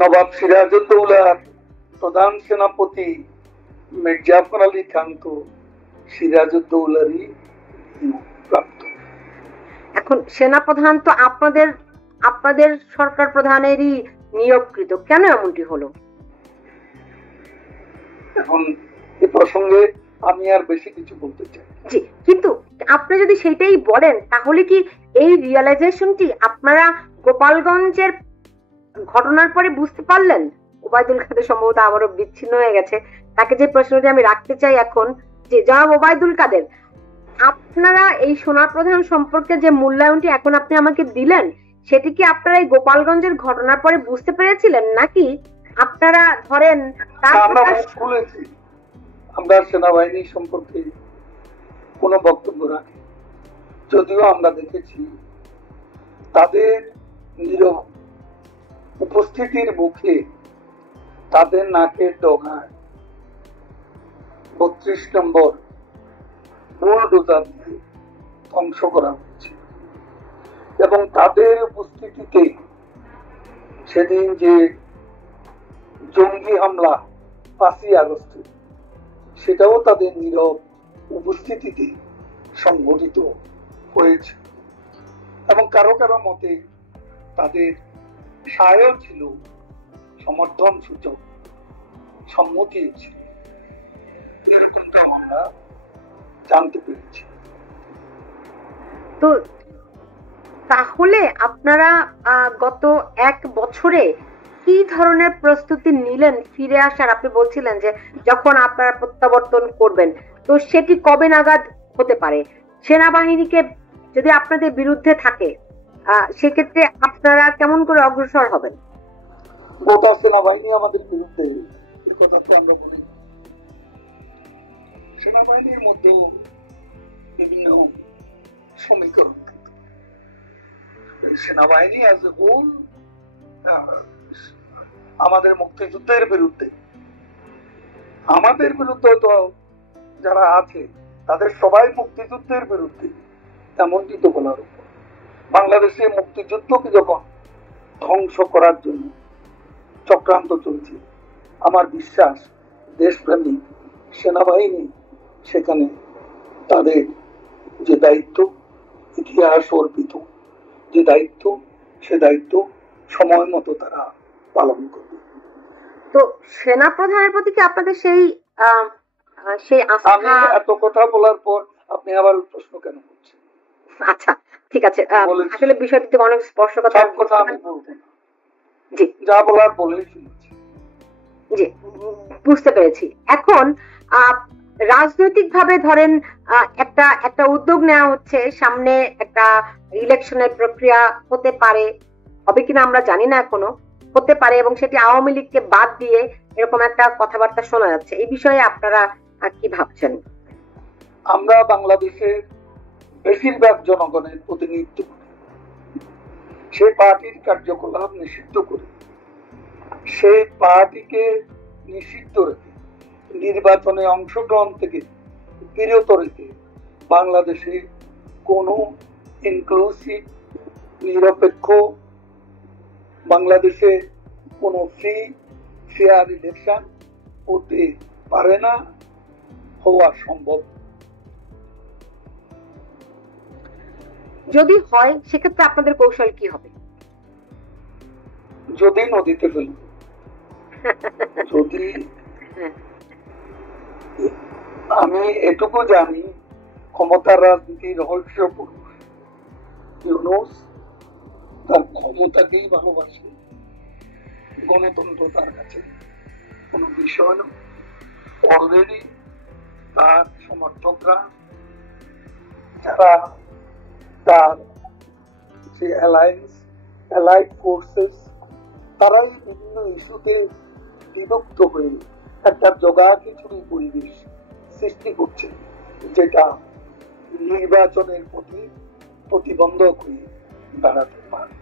নবাব সিরাজউদ্দৌলার প্রধান সেনাপতি মির্জাফর আলী খান তো সিরাজউদ্দৌলারই প্রাপ্ত। এখন সেনাপ্রধান তো আপনাদের সরকার প্রধানেরই নিয়োগকৃত, কেন এমনটি হলো? এখন এই প্রসঙ্গে আমি আর বেশি কিছু বলতে চাই। জি, কিন্তু আপনি যদি সেটাই বলেন তাহলে কি এই রিয়েলাইজেশনটি আপনারা গোপালগঞ্জের ঘটনার পরে বুঝতে পারলেন? ওবায়দুল কাদের সম্ভবত আবারও বিচ্ছিন্ন হয়ে গেছে। তাকে যে প্রশ্নটি আমি রাখতে চাই এখন, যে জনাব ওবায়দুল কাদের, আপনারা এই সেনাপ্রধান সম্পর্কে যে মূল্যায়নটি এখন আপনি আমাকে দিলেন, সেটি কি আপনারা এই গোপালগঞ্জের ঘটনার পরে বুঝতে পেরেছিলেন, নাকি আপনারা ধরেন আমরা সেনাবাহিনী সম্পর্কে কোনো বক্তব্য রাখি, যদিও আমরা দেখেছি তাদের নীরব উপস্থিতির মুখে তাদের নাকের ডগায় 32 নম্বর বুলডোজার দিয়ে ধ্বংস করা হয়েছে, এবং তাদের উপস্থিতিতে সেদিন যে জঙ্গি হামলা 5ই আগস্টে, সেটাও তাদের নীরব উপস্থিতিতে সংঘটিত হয়েছে। এবং কারো কারো মতে তাদের সায়ও ছিল, সমর্থন সূচক সম্মতি ছিল, এরকমটা আমরা জানতে পেরেছি। তো তাহলে আপনারা গত 1 বছরে কি ধরনের প্রস্তুতি নিলেন ফিরে আসার? আপনি বলছিলেন যে যখন আপনারা প্রত্যাবর্তন করবেন, তো সেটি কবে নাগাদ হতে পারে? সেনাবাহিনীকে যদি আপনাদের বিরুদ্ধে থাকে, সেক্ষেত্রে আপনারা কেমন করে অগ্রসর হবেন? গোটা সেনাবাহিনী আমাদের বিরুদ্ধে, এই কথা তো আমরা বলি। সেনাবাহিনীর মধ্যে বিভিন্ন সমীকরণ, সেনাবাহিনী অ্যাজ এ হোল আমাদের মুক্তিযুদ্ধের বিরুদ্ধে, আমাদের বিরুদ্ধে তো যারা আছে তাদের সবাই মুক্তিযুদ্ধের বিরুদ্ধে, তেমনটি তো বলার উপর। বাংলাদেশে মুক্তিযুদ্ধকে যখন ধ্বংস করার জন্য চক্রান্ত চলছে, আমার বিশ্বাস দেশপ্রেমিক সেনাবাহিনী সেখানে তাদের যে দায়িত্ব, ইতিহাস অর্পিত যে দায়িত্ব, সে দায়িত্ব সময় মতো তারা পালন করবে। তো সেনাপ্রধানের প্রতি কি আপনাদের সেই আমি এত কথা বলার পর আপনি আবার প্রশ্ন কেন করছেন? আচ্ছা, ঠিক আছে, আসলে বিষয়টিতে অনেক স্পষ্ট কথা আমি বলবো না। জি, যা বলার বলেই শুনেছি। জি, বুঝতে পেরেছি। এখন রাজনৈতিকভাবে ধরেন একটা উদ্যোগ নেওয়া হচ্ছে, সামনে একটা ইলেকশনের প্রক্রিয়া হতে পারে, হবে কিনা আমরা জানি না এখনো, হতে পারে, এবং সেটি আওয়ামী লীগকে বাদ দিয়ে এরকম একটা কথাবার্তা শোনা যাচ্ছে। এই বিষয়ে আপনারা কি ভাবছেন? আমরা বাংলাদেশের বেশিরভাগ জনগণের প্রতিনিধিত্ব করি, সে পার্টির কার্যকলাপ নিষিদ্ধ করি, সেই পার্টিকে নিষিদ্ধ রেখে নির্বাচনে অংশগ্রহণ থেকে বিরত রেখে বাংলাদেশে কোনো ইনক্লুসিভ, নিরপেক্ষ, বাংলাদেশে কোনো ফ্রি ফেয়ার ইলেকশন হতে পারে না, হওয়া সম্ভব। যদি হয় সেক্ষেত্রে আপনাদের কৌশল কি হবে? যদি নদীতে ফেলব, যদি আমি এটুকু জানি, ক্ষমতার রাজনীতি রহস্যপূর্ণ, ইউনূস তার ক্ষমতাকেই ভালোবাসে, গণতন্ত্র তার কাছে কোনো বিষয় নয়। অলরেডি তার সমর্থকরা, যারা তার যে অ্যালাইড ফোর্সেস, তারাই বিভিন্ন ইস্যুতে বিভক্ত হয়ে একটা জগাখিচুড়ি পরিবেশ সৃষ্টি করছে, যেটা নির্বাচনের প্রতি প্রতিবন্ধক হয়ে দাঁড়াতে পারে।